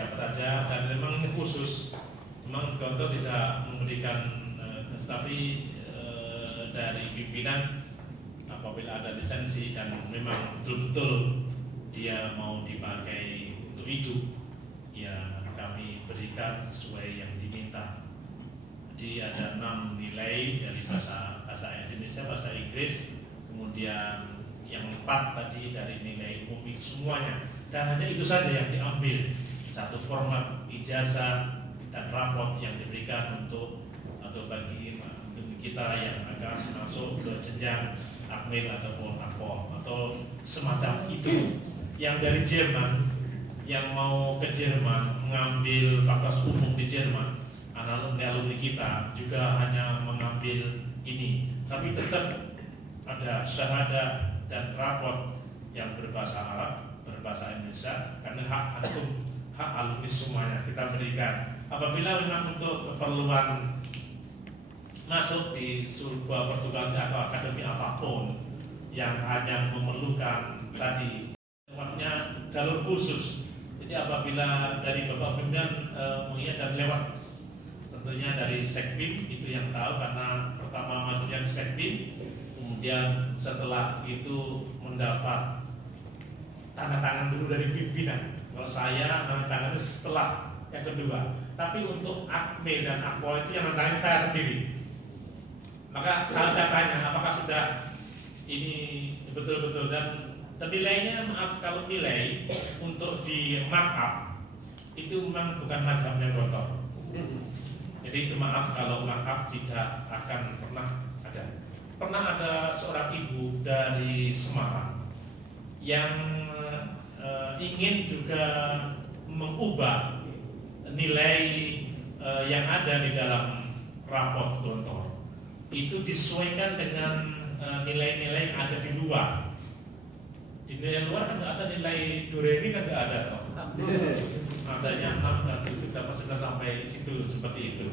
siapa saja, dan memang ini khusus. Memang Gontor tidak memberikan, tapi dari pimpinan apabila ada lisensi dan memang betul-betul dia mau dipakai untuk itu, ya kami berikan sesuai yang diminta. Jadi ada 6 nilai dari bahasa Indonesia, bahasa Inggris, kemudian yang 4 tadi dari nilai umum semuanya. Dan hanya itu saja yang diambil, satu format ijazah dan raport yang diberikan untuk atau bagi kita yang akan masuk ke jenjang akmil ataupun akpol atau semacam itu. Yang dari Jerman, yang mau ke Jerman mengambil fakultas umum di Jerman, alumni kita juga hanya mengambil ini, tapi tetap ada syahadah dan raport yang berbahasa Arab, berbahasa Indonesia, karena hak antum, hak alumni semuanya kita berikan. Apabila memang untuk keperluan masuk di sebuah perguruan atau akademi apapun yang hanya memerlukan tadi lewatnya jalur khusus. Jadi apabila dari Bapak Pimpinan mengingat dan lewat tentunya dari Sekbin itu yang tahu, karena pertama majunya Sekbin, kemudian setelah itu mendapat tanda tangan dulu dari pimpinan. Kalau saya tanda tangan itu setelah yang kedua. Tapi untuk Akme dan Akpol itu yang tanda tangan saya sendiri. Maka saya tanya apakah sudah ini betul-betul, dan nilainya, maaf kalau nilai untuk di markup itu memang bukan mazhabnya Gontor. Jadi itu maaf kalau markup tidak akan pernah ada. Pernah ada seorang ibu dari Semarang yang ingin juga mengubah nilai yang ada di dalam raport Gontor, itu disesuaikan dengan nilai-nilai yang ada di luar. Di nilai luar kan nggak ada nilai Doremi, kan nggak ada toh. Adanya 6 dan 7 dapat sudah sampai situ seperti itu.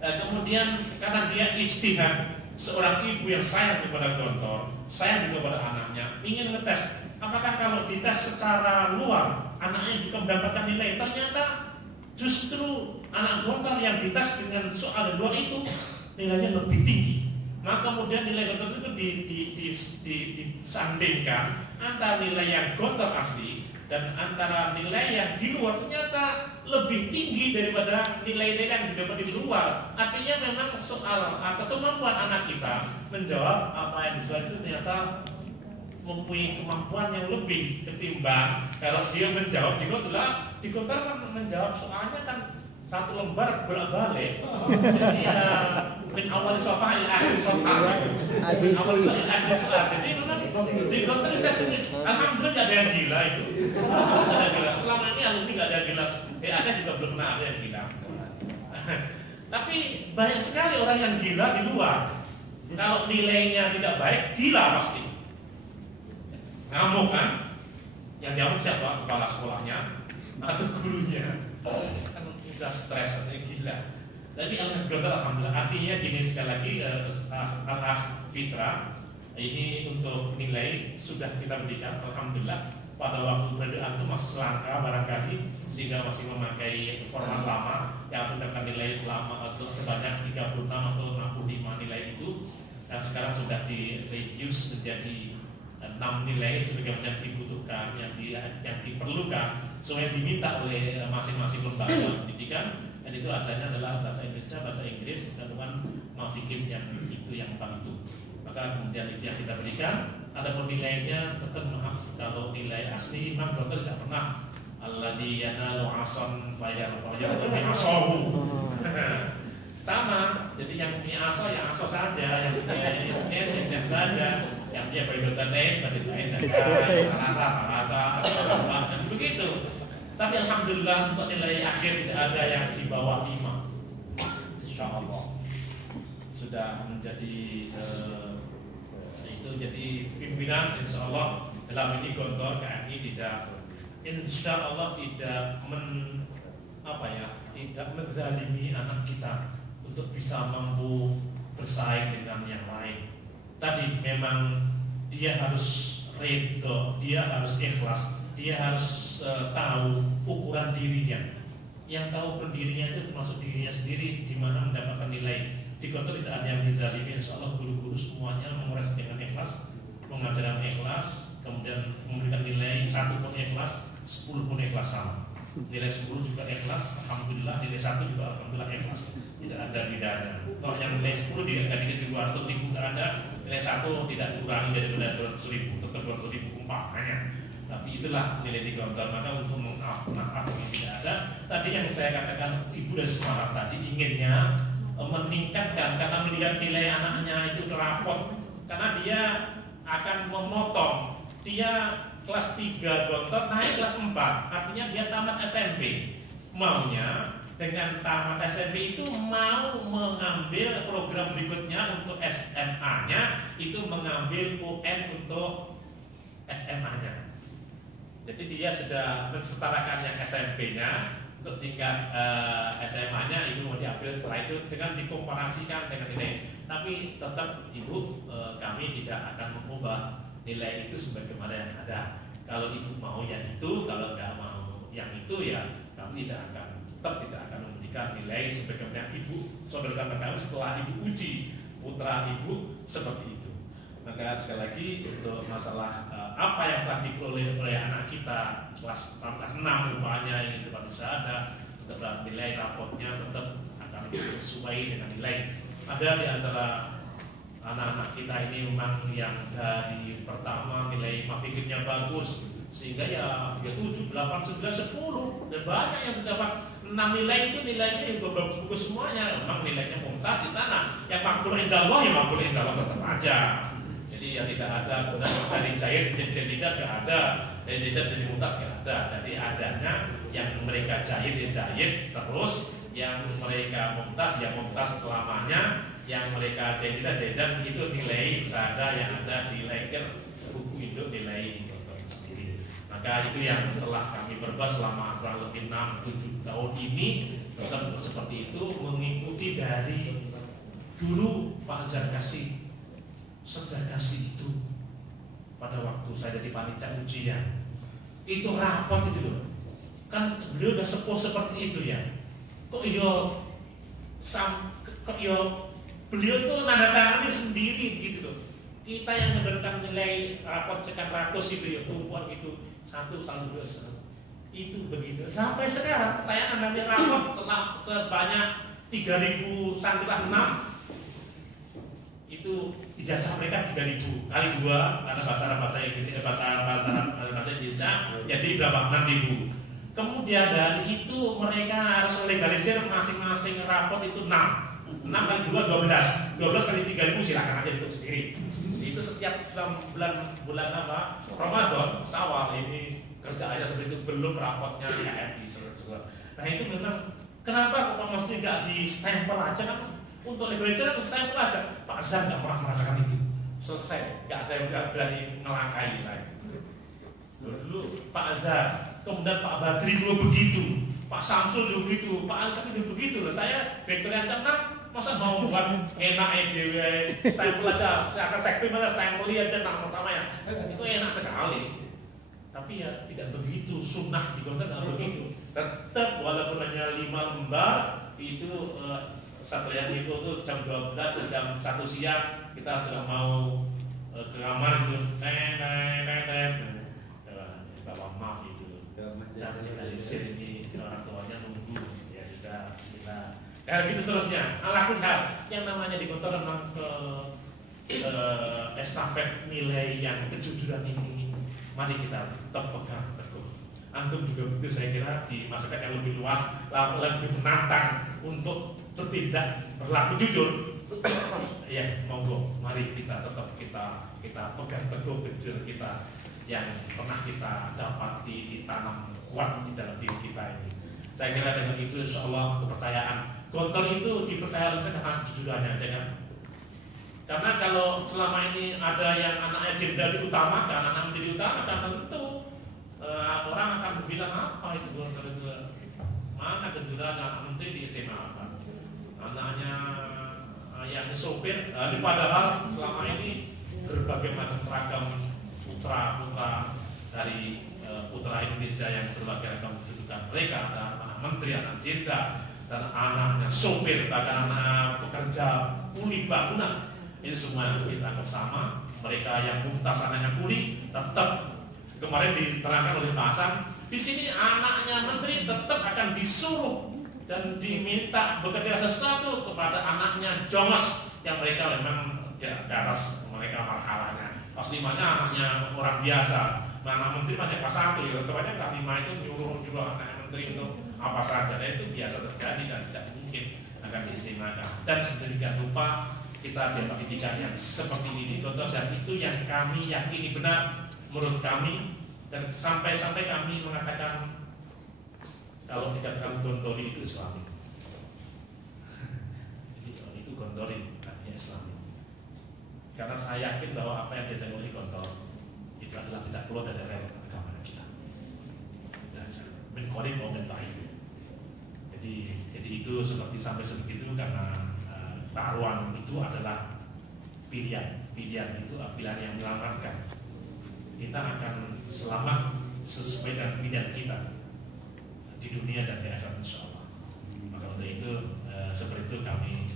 Kemudian karena dia ijtihad, seorang ibu yang sayang kepada Gontor, sayang juga kepada anaknya, ingin ngetes apakah kalau dites secara luar anaknya juga mendapatkan nilai. Ternyata justru anak Gontor yang dites dengan soal luar itu nilainya lebih tinggi. Maka kemudian nilai Gontor itu disandingkan antara nilai yang Gontor asli dan antara nilai yang di luar, ternyata lebih tinggi daripada nilai-nilai yang didapat di luar. Artinya memang soal atau kemampuan anak kita menjawab apa yang di luar itu ternyata mempunyai kemampuan yang lebih ketimbang kalau dia menjawab di Gontor kan menjawab soalnya kan satu lembar bolak-balik. Jadi ya min awal sofa ila akhir sofa. Min awal sofa ila akhir sofa. Jadi memang di Gontor itu sendiri, alhamdulillah nggak ada yang gila itu. Nggak ada gila. Selama ini alumni nggak ada yang gila. Ada juga belum pernah ada yang gila. Tapi banyak sekali orang yang gila di luar. Kalau nilainya tidak baik, gila pasti. Ngamuk kan? Yang ngamuk siapa? Kepala sekolahnya atau gurunya? Kan udah stres atau gila. Tapi alhamdulillah, artinya gini sekali lagi, Fitra, ini untuk nilai sudah kita berikan, alhamdulillah. Pada waktu periode itu masih selangka barangkali, sehingga masih memakai format lama yang mendapatkan nilai selama sebanyak 36 atau 65 nilai itu, dan sekarang sudah di reduce menjadi 6 nilai sebagaimana dibutuhkan, yang diperlukan, sesuai diminta oleh masing-masing lembaga pendidikan. Dan itu adanya adalah bahasa Indonesia, bahasa Inggris, dan dengan mafikim yang itu yang utama itu. Maka kemudian itu yang kita berikan. Adapun nilainya tetap maaf kalau nilai asli Imam Gontor tidak pernah alladzi yanalu ason fayarfa'u asahu. Sama, jadi yang punya aso ya aso saja, yang punya yang saja, yang punya peribatan lain saja, rata begitu. Tapi alhamdulillah untuk nilai akhir tidak ada yang di bawah 5. Insyaallah sudah menjadi itu jadi pimpinan, insyaallah dalam ini Gontor KMI tidak, insyaallah tidak tidak menzalimi anak kita untuk bisa mampu bersaing dengan yang lain. Tadi memang dia harus ridho, dia harus ikhlas, dia harus tahu ukuran dirinya. Yang tahu ukuran dirinya itu termasuk dirinya sendiri, di mana mendapatkan nilai. Di Gontor tidak ada yang dizalimi. Insya Allah guru-guru semuanya mengurus dengan ikhlas, mengajarkan ikhlas, kemudian memberikan nilai 1 pun ikhlas, 10 pun ikhlas sama. Nilai 10 juga ikhlas, alhamdulillah. Nilai 1 juga alhamdulillah ikhlas. Tidak ada bedanya. Kalau yang nilai 10 tidak di 200.000 tidak ada, nilai 1 tidak dikurangi dari 200.000, tetap 200.000 umpamanya. Tapi itulah nilai di Gontor. Maka untuk mengapa yang tidak ada. Tadi yang saya katakan Ibu dari Semarang tadi inginnya meningkatkan, karena melihat nilai anaknya itu rapot, karena dia akan memotong. Dia kelas 3 Gontor naik kelas 4, artinya dia tamat SMP. Maunya dengan tamat SMP itu mau mengambil program berikutnya untuk SMA-nya, itu mengambil UN untuk SMA-nya. Jadi dia sudah mensetarakan yang SMP-nya untuk tingkat SMA-nya itu mau diambil, setelah itu dengan dikomparasikan dengan nilai. Tapi tetap Ibu, kami tidak akan mengubah nilai itu sebagaimana yang ada. Kalau Ibu mau yang itu, kalau nggak mau yang itu, ya kami tetap tidak akan memberikan nilai sebagaimana Ibu saudara kami setelah Ibu uji putra Ibu seperti itu. Maka sekali lagi untuk masalah apa yang telah diperoleh oleh anak kita kelas 6 rupanya yang itu bisa ada, tetap nilai rapotnya tetap akan sesuai dengan nilai. Ada di antara anak-anak kita ini memang yang dari pertama nilai matematiknya bagus, sehingga ya 7, 8, 9, 10, dan banyak yang sudah dapat 6 nilai itu nilainya juga bagus-bagus semuanya. Memang nilainya mumtaz di sana. Yang makbul indallah ya makbul indallah tetap aja. Jadi ya tidak ada dari jahit jadi tidak ada, dari tidak jadi mumtaz tidak ada. Jadi adanya yang mereka jahit ya jahit terus, yang mereka mumtaz ya mumtaz selamanya, yang mereka jahitan itu nilai ada yang ada di leker buku induk nilai sendiri. Maka itu yang telah kami berbahas selama kurang lebih 6-7 tahun ini, tetap seperti itu, mengikuti dari dulu Pak Zarkasi. Zarkasi itu pada waktu saya jadi panitia ujian itu rapot itu loh, kan beliau udah sepuh seperti itu ya, kok beliau tuh nanda tangannya sendiri gitu loh. Kita yang memberikan nilai rapot sekian ratus itu ya tumpuan gitu, 1, 2 itu begitu. Sampai sekarang saya ambil rapot telah sebanyak 3.000 santriwan 6 itu ijazah mereka 3.000 kali 2 karena bahasa Inggris bahasa Indonesia jadi berapa 6.000. Kemudian dari itu mereka harus legalisir masing-masing rapot itu 6 kali 2 12 kali 3.000 silakan aja itu sendiri. Itu setiap bulan apa Ramadan awal ini kerjaannya seperti itu, belum rapotnya KMI semua. Nah itu memang kenapa kok mesti nggak di stempel aja kan? Untuk legalisir itu stempel aja. Pak Azhar nggak pernah merasakan itu. Selesai, nggak ada yang berani ngelangkai lagi. Dulu Pak Azhar, kemudian Pak Badri juga begitu, Pak Samsul juga begitu, Pak Ansar juga begitu. Saya rektor yang keenam, masa mau buat enak EDW stempel aja, seakan sekti mana stempel aja nama sama ya. Itu enak sekali. Tapi ya tidak begitu, sunnah di Gontor nggak begitu. Tetap walaupun hanya 5 lembar itu setelah itu tuh jam 12 jam 1 siang kita sudah mau ke kamar itu bawa maaf itu jangan legalisir ini orang tuanya nunggu ya sudah kita kayak gitu terusnya. Alakun hal yang namanya di Gontor memang ke estafet nilai yang kejujuran ini mari kita tetap pegang teguh. Antum juga begitu saya kira di masyarakat yang lebih luas lebih menantang untuk bertindak berlaku jujur. Ya monggo mari kita tetap kita pegang teguh kejujur kita yang pernah kita dapati ditanam kuat di dalam diri kita ini. Saya kira dengan itu insya Allah kepercayaan Gontor itu dipercaya dengan kejujurannya aja kan. Karena kalau selama ini ada yang anaknya jenderal diutamakan, anak menjadi utamakan, tentu orang akan bilang apa itu Gontor itu mana kejujuran anak menteri diistimewakan. Anaknya yang sopir, ini padahal selama ini berbagai macam ragam putra dari putra Indonesia yang berbagai ragam kedudukan mereka, anak menteri, anak jenderal, dan anaknya sopir, bahkan anak pekerja kuli bangunan, itu semua kita anggap sama. Mereka yang mumtaz anaknya kuli tetap, kemarin diterangkan oleh Pak Hasan, di sini anaknya menteri tetap akan disuruh dan diminta bekerja sesuatu kepada anaknya jongos yang mereka memang di atas mereka marhalanya. Pas 5-nya anaknya orang biasa, anak menteri masih kelas 1 ya, tentunya kelas 5 itu nyuruh juga anaknya menteri untuk apa saja, dan itu biasa terjadi dan tidak mungkin akan diistimewakan. Dan sedemikian rupa kita ada pendidikan yang seperti ini contoh, dan itu yang kami yakini benar menurut kami, dan sampai-sampai kami mengatakan kalau dikatakan Gondori itu Islami. Jadi itu Gondori artinya Islami. Karena saya yakin bahwa apa yang diajarkan oleh Gontor itu adalah tidak keluar dari rel agama kita. Min qarib wa min ba'id. Jadi itu seperti sampai sebegitu karena taruhan itu adalah pilihan itu pilihan yang menyelamatkan. Kita akan selamat sesuai dengan pilihan kita di dunia dan di akhirat insyaallah. Maka untuk itu seperti itu kami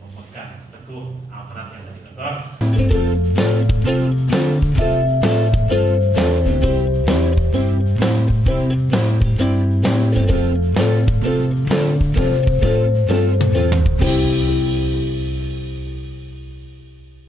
memegang teguh amanat